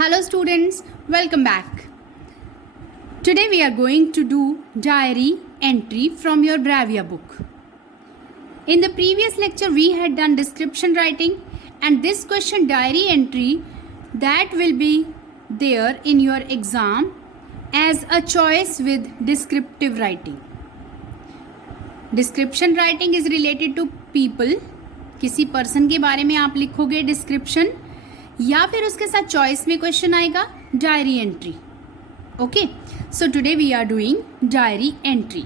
Hello students, welcome back. Today we are going to do diary entry from your Bravia book. In the previous lecture we had done description writing, and this question diary entry that will be there in your exam as a choice with descriptive writing. Description writing is related to people. किसी person के बारे में आप लिखोगे description, या फिर उसके साथ चॉइस में क्वेश्चन आएगा diary entry. Okay, so today we are doing diary entry.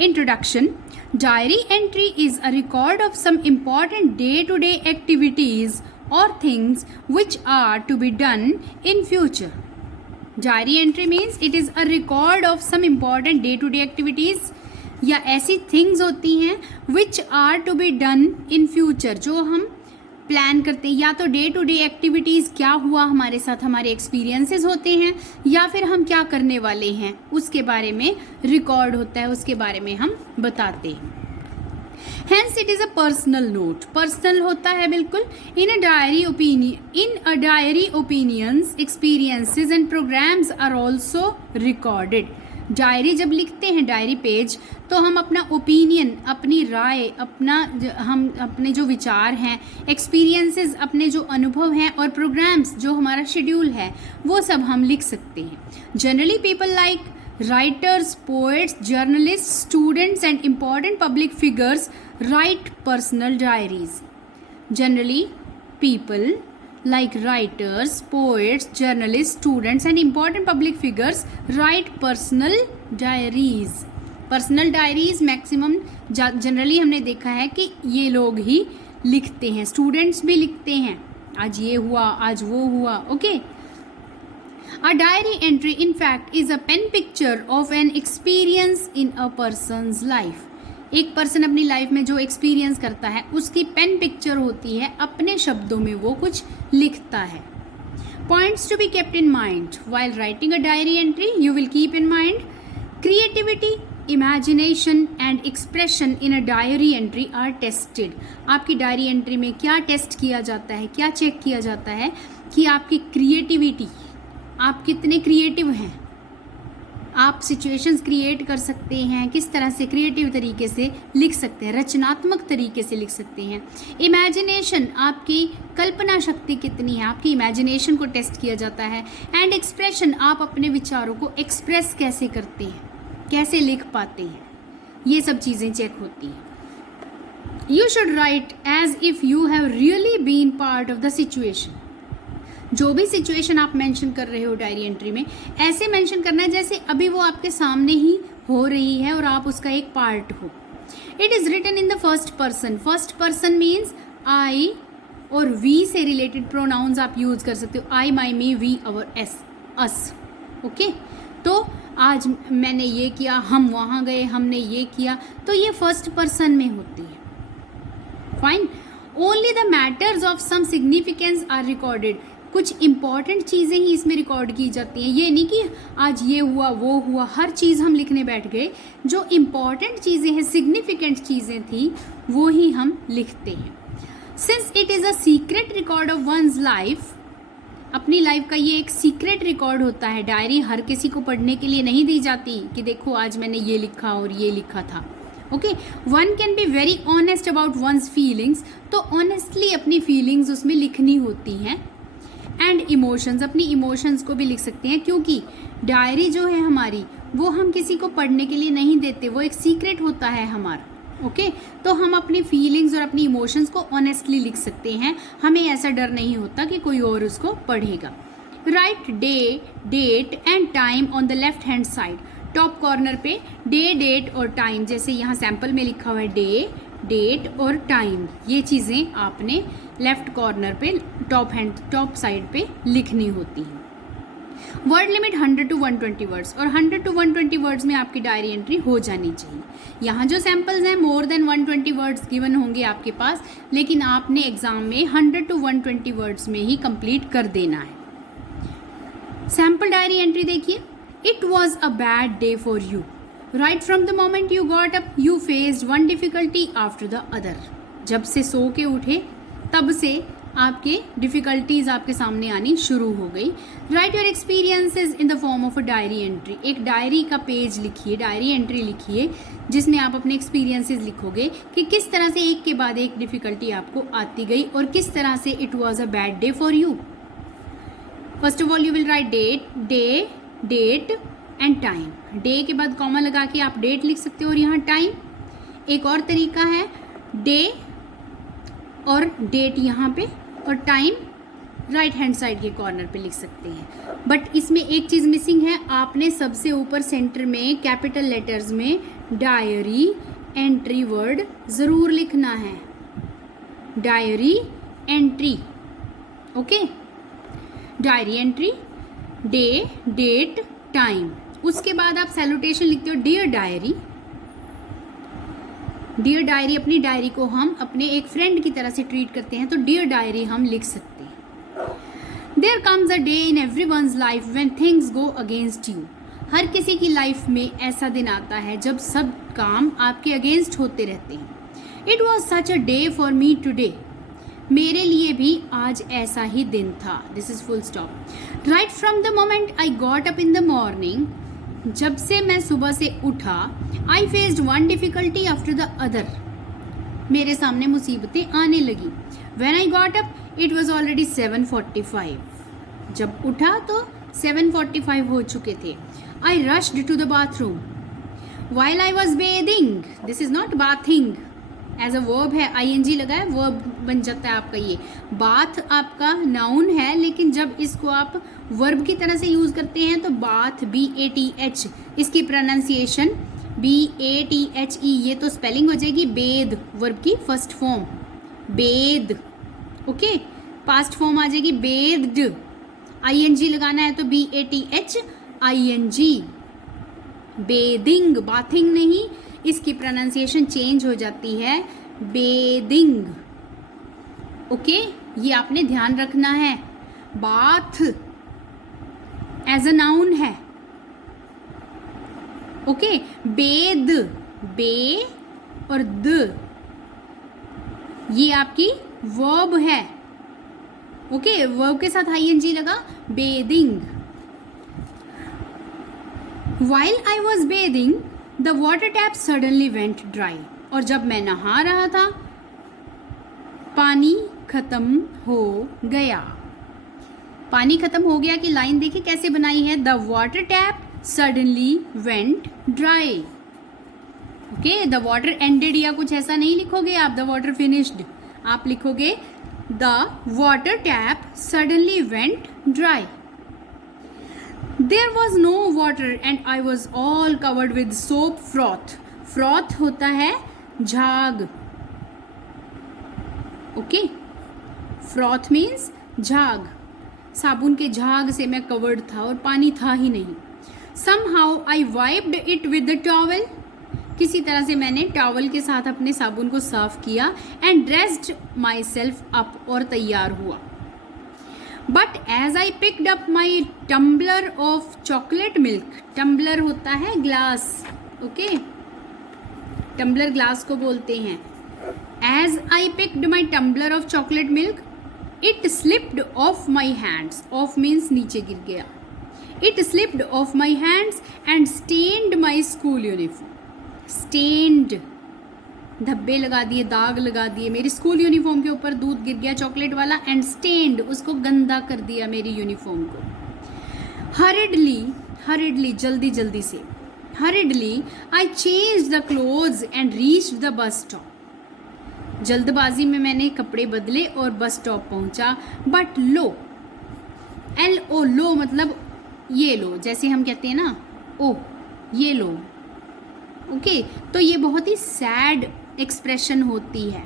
Introduction. Diary entry is a record of some important day to day activities और things which are to be done in future. Diary entry means it is a record of some important day to day activities या ऐसी things होती हैं which are to be done in future, जो हम plan करते हैं. या तो डे टू डे एक्टिविटीज़ क्या हुआ हमारे साथ, हमारे एक्सपीरियंसेस होते हैं, या फिर हम क्या करने वाले हैं उसके बारे में रिकॉर्ड होता है, उसके बारे में हम बताते हैं. Hence it is a personal note. Personal होता है बिल्कुल. In a diary opinions, experiences and programs are also recorded. Diary जब लिखते हैं डायरी पेज, तो हम अपना ओपिनियन, अपनी राय, हम अपने जो विचार हैं, एक्सपीरियंसेस, अपने जो अनुभव हैं, और प्रोग्राम्स जो हमारा शेड्यूल है, वो सब हम लिख सकते हैं. Generally people like writers, poets, journalist, students and important public figures right personal diaries. Generally people like writers, poets, journalists, students and important public figures write personal diaries. Personal diaries maximum generally हमने देखा है कि ये लोग ही लिखते हैं. Students भी लिखते हैं, आज ये हुआ, आज वो हुआ. Okay. A diary entry in fact is a pen picture of an experience in a person's life. एक पर्सन अपनी लाइफ में जो एक्सपीरियंस करता है उसकी पेन पिक्चर होती है, अपने शब्दों में वो कुछ लिखता है. Points to be kept in mind while writing a diary entry. You will keep in mind creativity, imagination and expression in a diary entry are tested. आपकी डायरी एंट्री में क्या टेस्ट किया जाता है, क्या चेक किया जाता है कि आपकी क्रिएटिविटी, आप कितने क्रिएटिव हैं, आप सिचुएशंस क्रिएट कर सकते हैं, किस तरह से क्रिएटिव तरीके से लिख सकते हैं, रचनात्मक तरीके से लिख सकते हैं. इमेजिनेशन, आपकी कल्पना शक्ति कितनी है, आपकी इमेजिनेशन को टेस्ट किया जाता है. एंड एक्सप्रेशन, आप अपने विचारों को एक्सप्रेस कैसे करते हैं, कैसे लिख पाते हैं, ये सब चीज़ें चेक होती हैं. You should write as if you have really been part of the situation. जो भी सिचुएशन आप मेंशन कर रहे हो डायरी एंट्री में, ऐसे मेंशन करना है जैसे अभी वो आपके सामने ही हो रही है और आप उसका एक पार्ट हो. It is written in the first person. First person means I और वी से रिलेटेड प्रोनाउंस आप यूज़ कर सकते हो. I, my, me, we, our, S, us. Okay. तो आज मैंने ये किया, हम वहाँ गए, हमने ये किया, तो ये फर्स्ट पर्सन में होती है. Fine. Only the matters of some significance are recorded. कुछ इंपॉर्टेंट चीज़ें ही इसमें रिकॉर्ड की जाती हैं. ये नहीं कि आज ये हुआ, वो हुआ, हर चीज़ हम लिखने बैठ गए. जो इंपॉर्टेंट चीज़ें हैं, सिग्निफिकेंट चीज़ें थी, वो ही हम लिखते हैं. Since it is a secret record of one's life, अपनी लाइफ का ये एक सीक्रेट रिकॉर्ड होता है. डायरी हर किसी को पढ़ने के लिए नहीं दी जाती कि देखो आज मैंने ये लिखा और ये लिखा था. Okay. One can be very honest about one's feelings. तो ऑनेस्टली अपनी फीलिंग्स उसमें लिखनी होती हैं. एंड इमोशंस, अपनी इमोशंस को भी लिख सकते हैं, क्योंकि डायरी जो है हमारी, वो हम किसी को पढ़ने के लिए नहीं देते, वो एक सीक्रेट होता है हमारा. ओके. तो हम अपनी फीलिंग्स और अपनी इमोशंस को ऑनेस्टली लिख सकते हैं. हमें ऐसा डर नहीं होता कि कोई और उसको पढ़ेगा. Write day, date and time on the left hand side. Top corner पे डे, डेट और टाइम, जैसे यहाँ सैम्पल में लिखा हुआ है डे, डेट और टाइम, ये चीज़ें आपने लेफ्ट कॉर्नर पे टॉप साइड पे लिखनी होती है. वर्ड लिमिट 100 to 120 वर्ड्स, और 100 to 120 वर्ड्स में आपकी डायरी एंट्री हो जानी चाहिए. यहाँ जो सैम्पल्स हैं मोर देन 120 वर्ड्स गिवन होंगे आपके पास, लेकिन आपने एग्जाम में 100 to 120 वर्ड्स में ही कंप्लीट कर देना है. सैम्पल डायरी एंट्री देखिए. It was a bad day for you. Right from the moment you got up you faced one difficulty after the other. जब से सो के उठे तब से आपके डिफ़िकल्टीज आपके सामने आनी शुरू हो गई। Right your experiences in the form of a diary entry. एक डायरी का पेज लिखिए, डायरी एंट्री लिखिए, जिसमें आप अपने एक्सपीरियंसेस लिखोगे कि किस तरह से एक के बाद एक डिफ़िकल्टी आपको आती गई और किस तरह से it was a bad day for you. First of all you will write date and time. Day के बाद कॉमा लगा के आप डेट लिख सकते हो और यहाँ टाइम। एक और तरीका है डे और डेट यहाँ पे और टाइम राइट हैंड साइड के कॉर्नर पे लिख सकते हैं। बट इसमें एक चीज़ मिसिंग है, आपने सबसे ऊपर सेंटर में कैपिटल लेटर्स में डायरी एंट्री वर्ड ज़रूर लिखना है। Diary entry, okay. Diary entry, day, date, time. उसके बाद आप सैल्यूटेशन लिखते हो डियर डायरी। डियर डायरी, अपनी डायरी को हम अपने एक फ्रेंड की तरह से ट्रीट करते हैं तो डियर डायरी हम लिख सकते हैं। There comes a day in everyone's life when things go against you. हर किसी की लाइफ में ऐसा दिन आता है जब सब काम आपके अगेंस्ट होते रहते हैं। It was such a day for me today. मेरे लिए भी आज ऐसा ही दिन था। This is full stop. Right from the moment I got up in the morning, जब से मैं सुबह से उठा, I faced one difficulty after the other. मेरे सामने मुसीबतें आने लगी। When I got up it was already 7:45। जब उठा तो 7:45 हो चुके थे। आई rushed to the bathroom while I was bathing. This is not bathing, as a verb है, ING लगा है, वर्ब बन जाता है आपका। ये बाथ आपका नाउन है, लेकिन जब इसको आप वर्ब की तरह से यूज करते हैं तो बाथ, BATH, इसकी प्रोनाउंसिएशन BATHE, ये तो स्पेलिंग हो जाएगी बेद, वर्ब की फर्स्ट फॉर्म बेद, ओके। पास्ट फॉर्म आ जाएगी बेद्ड। ING लगाना है तो BATHING, बेदिंग, बाथिंग नहीं, इसकी प्रोनाउंसिएशन चेंज हो जाती है बेदिंग, ओके। ये आपने ध्यान रखना है। बाथ एज अ नाउन है, ओके। बेद, बे और द, ये आपकी वर्ब है, ओके। वर्ब के साथ ING लगा, bathing. While I was bathing, the water tap suddenly went dry. और जब मैं नहा रहा था पानी खत्म हो गया। पानी खत्म हो गया की लाइन देखिए कैसे बनाई है, the water tap suddenly went dry, okay. The water ended या कुछ ऐसा नहीं लिखोगे आप, द वाटर फिनिश्ड, आप लिखोगे the water tap suddenly went dry. There was no water and I was all covered with soap froth. Froth होता है झाग, ओके। Froth means झाग। साबुन के झाग से मैं कवर्ड था और पानी था ही नहीं। Somehow I wiped it with the towel. किसी तरह से मैंने टॉवल के साथ अपने साबुन को साफ किया and dressed myself up, और तैयार हुआ। But as I picked up my tumbler of chocolate milk, tumbler होता है ग्लास, ओके। टम्बलर ग्लास को बोलते हैं। As I picked my tumbler of chocolate milk, it slipped off my hands. Off means नीचे गिर गया। It slipped off my hands and stained my school uniform. Stained, धब्बे लगा दिए, दाग लगा दिए, मेरी स्कूल यूनिफॉर्म के ऊपर दूध गिर गया चॉकलेट वाला, एंड स्टेन्ड, उसको गंदा कर दिया मेरी यूनिफॉर्म को। हरिडली, जल्दी जल्दी से, हरिडली I change the clothes and reach the bus stop. जल्दबाजी में मैंने कपड़े बदले और बस स्टॉप पहुंचा। बट लो, LO, लो मतलब ये लो, जैसे हम कहते हैं ना ओ ये लो, ओके। तो ये बहुत ही सैड एक्सप्रेशन होती है,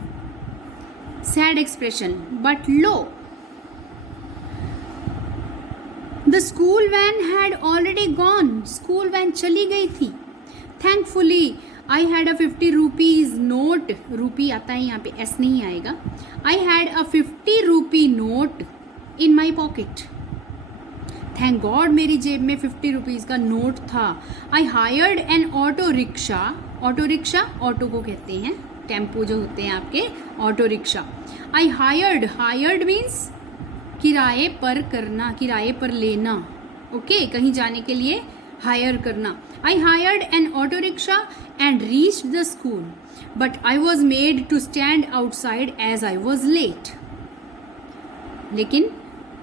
sad expression. But lo, the school van had already gone. School van चली गई थी। Thankfully I had a 50 rupees note, rupee आता है यहाँ पे, एस नहीं आएगा। I had a 50 rupee note in my pocket. Thank God मेरी जेब में 50 रुपीज़ का नोट था। I hired an auto rickshaw. Auto rickshaw auto को कहते हैं, टेम्पो जो होते हैं आपके, auto rickshaw. I hired means किराए पर करना, किराए पर लेना, ओके, कहीं जाने के लिए हायर करना। I hired an auto rickshaw and reached the school but I was made to stand outside as I was late. लेकिन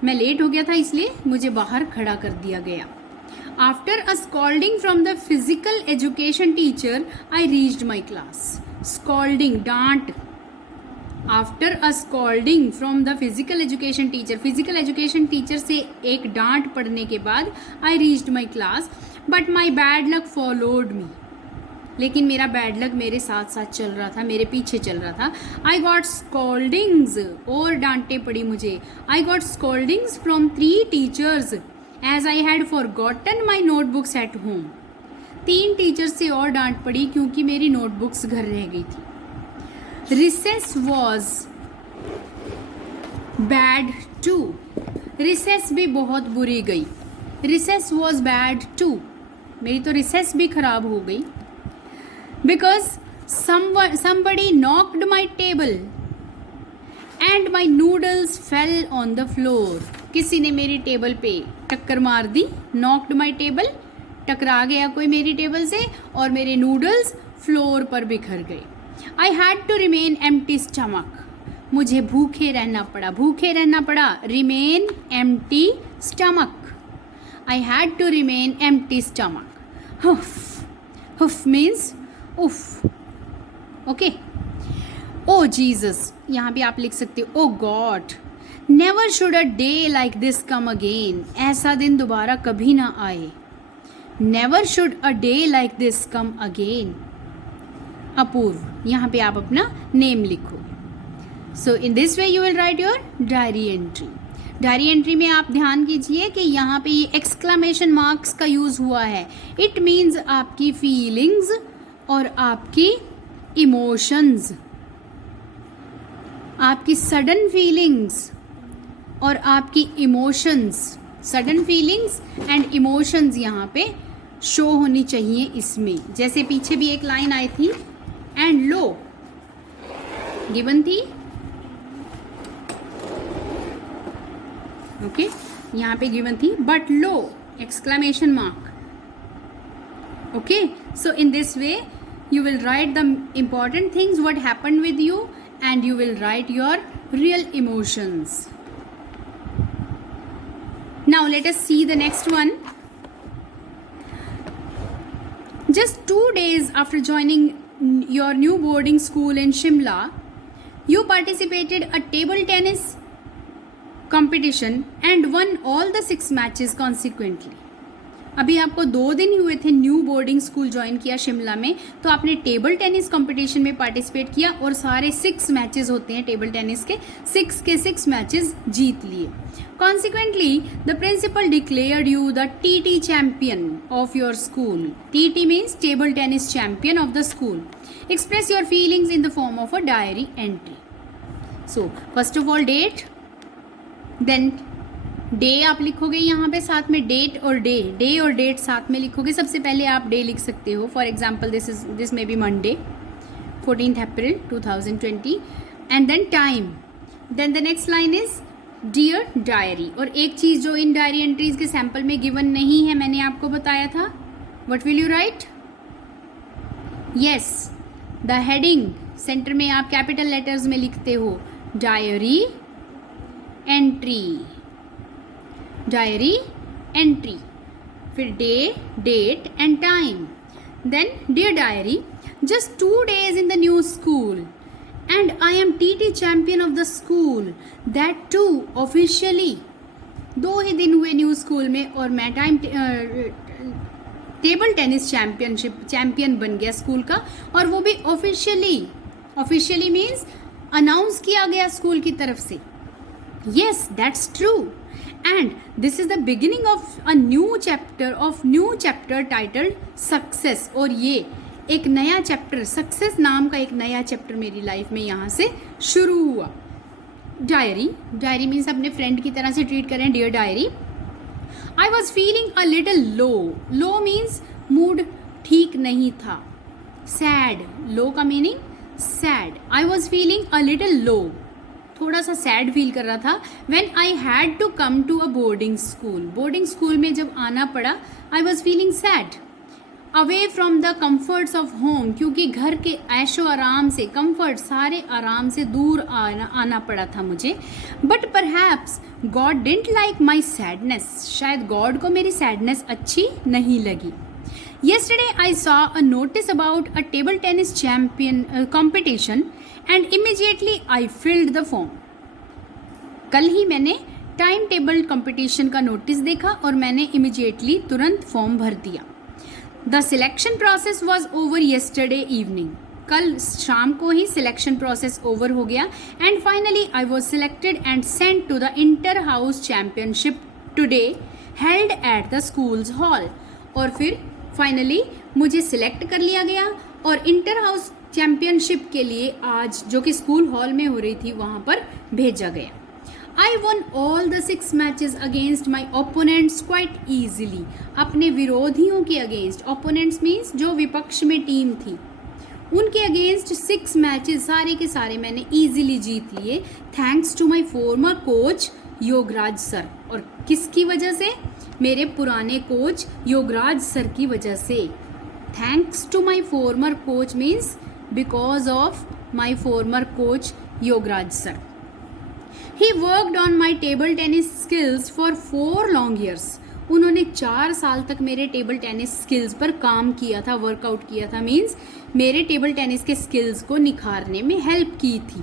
मैं लेट हो गया था इसलिए मुझे बाहर खड़ा कर दिया गया। After a scolding from the physical education teacher I reached my class. Scolding, डांट। After a scolding from the physical education teacher, physical education teacher से एक डांट पड़ने के बाद I reached my class but my bad luck followed me. लेकिन मेरा bad luck मेरे साथ साथ चल रहा था, मेरे पीछे चल रहा था। आई गॉट स्कॉल्डिंग्स, और डांटे पड़ी मुझे। I got scoldings from 3 teachers as I had forgotten my notebooks at home. 3 teachers से और डांट पड़ी क्योंकि मेरी नोटबुक्स घर रह गई थी। Recess was bad too, recess भी बहुत बुरी गई। रिसेस वॉज बैड टू, मेरी तो रिसेस भी खराब हो गई। Because somebody knocked my table and my noodles fell on the floor। किसी ने मेरी टेबल पे टक्कर मार दी। knocked my table, टकरा गया कोई मेरी टेबल से, और मेरे नूडल्स फ्लोर पर बिखर गए। I had to remain empty stomach, मुझे भूखे रहना पड़ा, भूखे रहना पड़ा। remain empty stomach, I had to remain empty stomach। huff, huff means उफ, ओके। ओ जीसस, यहाँ पे आप लिख सकते हो oh God, never should a day like this come again, ऐसा दिन दोबारा कभी ना आए। Never should a day like this come again. Apoorv, यहाँ पे आप अपना नेम लिखो। So in this way you will write your diary entry. Diary entry में आप ध्यान कीजिए कि यहाँ पे ये एक्सक्लेमेशन मार्क्स का यूज हुआ है। इट मीन्स आपकी फीलिंग्स और आपकी इमोशंस, आपकी सडन फीलिंग्स और आपकी emotions, sudden feelings and emotions यहाँ पे शो होनी चाहिए इसमें। जैसे पीछे भी एक लाइन आई थी, एंड लो गिवन थी, ओके, यहाँ पे गिवन थी, but low exclamation mark, okay, so in this way you will write the important things what happened with you and you will write your real emotions. Now let us see the next one. Just 2 days after joining your new boarding school in Shimla, you participated a table tennis competition and won all the 6 matches consequently. अभी आपको 2 दिन ही हुए थे new boarding school join किया शिमला में, तो आपने table tennis competition में पार्टिसिपेट किया और सारे 6 मैचेस होते हैं टेबल टेनिस के, 6 के 6 मैचेस जीत लिए। Consequently the principal declared you the TT champion of your school. TT means table tennis champion of the school. Express your feelings in the form of a diary entry. So first of all date, then day आप लिखोगे यहाँ पे साथ में date और day और date साथ में लिखोगे। सबसे पहले आप डे लिख सकते हो, for example this may be Monday 14th April 2020 and then time. Then the next line is dear diary. और एक चीज़ जो इन डायरी एंट्रीज के सैम्पल में गिवन नहीं है, मैंने आपको बताया था, what will you write? Yes, the heading centre में आप कैपिटल लेटर्स में लिखते हो डायरी एंट्री, डायरी एंट्री, फिर day, date and time. Then dear diary, just 2 days in the new school and I am TT champion of the school, that too officially। 2 ही दिन हुए new school में और मैं table tennis champion बन गया school का, और वो भी ऑफिशियली। ऑफिशियली मीन्स अनाउंस किया गया स्कूल की तरफ से। Yes, that's true. And this is the beginning of a new chapter titled Success। और ये एक नया चैप्टर, सक्सेस नाम का एक नया चैप्टर मेरी लाइफ में यहाँ से शुरू हुआ। डायरी मीन्स अपने फ्रेंड की तरह से ट्रीट करें, dear diary. I was feeling a little low means mood ठीक नहीं था। सैड, लो का meaning sad, I was feeling a little low, थोड़ा सा सैड फील कर रहा था। When I had to come to a boarding school, boarding school में जब आना पड़ा, I was feeling sad. Away from the comforts of home, क्योंकि घर के ऐशो आराम से, कम्फर्ट सारे आराम से दूर आना पड़ा था मुझे। But perhaps God didn't like my sadness, शायद गॉड को मेरी सैडनेस अच्छी नहीं लगी। Yesterday I saw a notice about a table tennis competition and immediately I filled the form. कल ही मैंने टाइम टेबल कंपटीशन का नोटिस देखा और मैंने इमिजिएटली तुरंत फॉर्म भर दिया। The selection process was over yesterday evening, कल शाम को ही सिलेक्शन प्रोसेस ओवर हो गया। And finally I was selected and sent to the inter house championship today held at the school's hall, और फिर फाइनली मुझे सिलेक्ट कर लिया गया और इंटर हाउस चैम्पियनशिप के लिए आज, जो कि स्कूल हॉल में हो रही थी, वहाँ पर भेजा गया। I won all the 6 matches against my opponents quite easily. अपने विरोधियों के अगेंस्ट, opponents means जो विपक्ष में टीम थी, उनके अगेंस्ट 6 मैचेस सारे के सारे मैंने easily जीत लिए, thanks to my former coach Yograj sir. और किसकी वजह से? मेरे पुराने कोच योगराज सर की वजह से। Thanks to my former coach means because of my former coach Yograj sir. He worked on my table tennis skills for 4 long years. उन्होंने 4 साल तक मेरे टेबल टेनिस स्किल्स पर काम किया था, वर्कआउट किया था, मीन्स मेरे टेबल टेनिस के स्किल्स को निखारने में हेल्प की थी,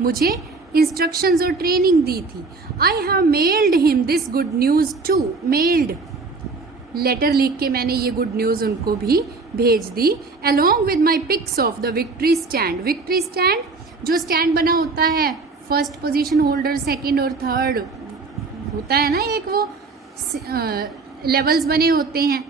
मुझे इंस्ट्रक्शंस और ट्रेनिंग दी थी। I have mailed him this good news too, mailed letter लिख के मैंने ये गुड न्यूज़ उनको भी भेज दी, along with my pics of the victory stand. Victory stand जो स्टैंड बना होता है, फर्स्ट पोजीशन होल्डर, सेकंड और थर्ड होता है ना, एक वो लेवल्स बने होते हैं।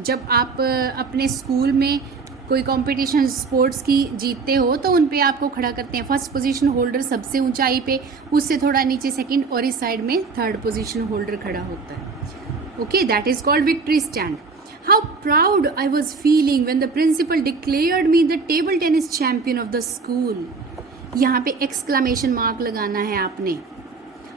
जब आप अपने स्कूल में कोई कंपटीशन स्पोर्ट्स की जीतते हो तो उन पे आपको खड़ा करते हैं। फर्स्ट पोजीशन होल्डर सबसे ऊंचाई पे, उससे थोड़ा नीचे सेकंड, और इस साइड में थर्ड पोजीशन होल्डर खड़ा होता है। Okay, that is called victory stand. How proud I was feeling when the principal declared me the table tennis champion of the school. यहाँ पे एक्सक्लेमेशन मार्क लगाना है आपने।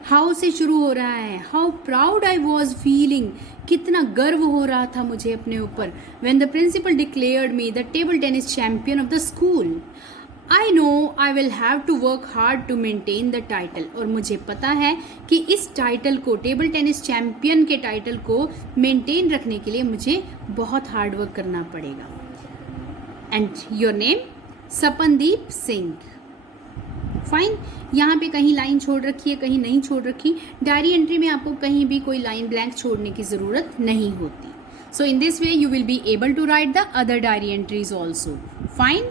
हाउ से शुरू हो रहा है, how proud I was feeling, कितना गर्व हो रहा था मुझे अपने ऊपर। When the principal declared me the table tennis champion of the school, I know I will have to work hard to maintain the title. और मुझे पता है कि इस टाइटल को, टेबल टेनिस चैंपियन के टाइटल को मेंटेन रखने के लिए मुझे बहुत हार्ड वर्क करना पड़ेगा। And your name? Sapandeep Singh. Fine, यहाँ पे कहीं लाइन छोड़ रखी है, कहीं नहीं छोड़ रखी। डायरी एंट्री में आपको कहीं भी कोई लाइन ब्लैंक छोड़ने की ज़रूरत नहीं होती। So in this way you will be able to write the other diary entries also. Fine.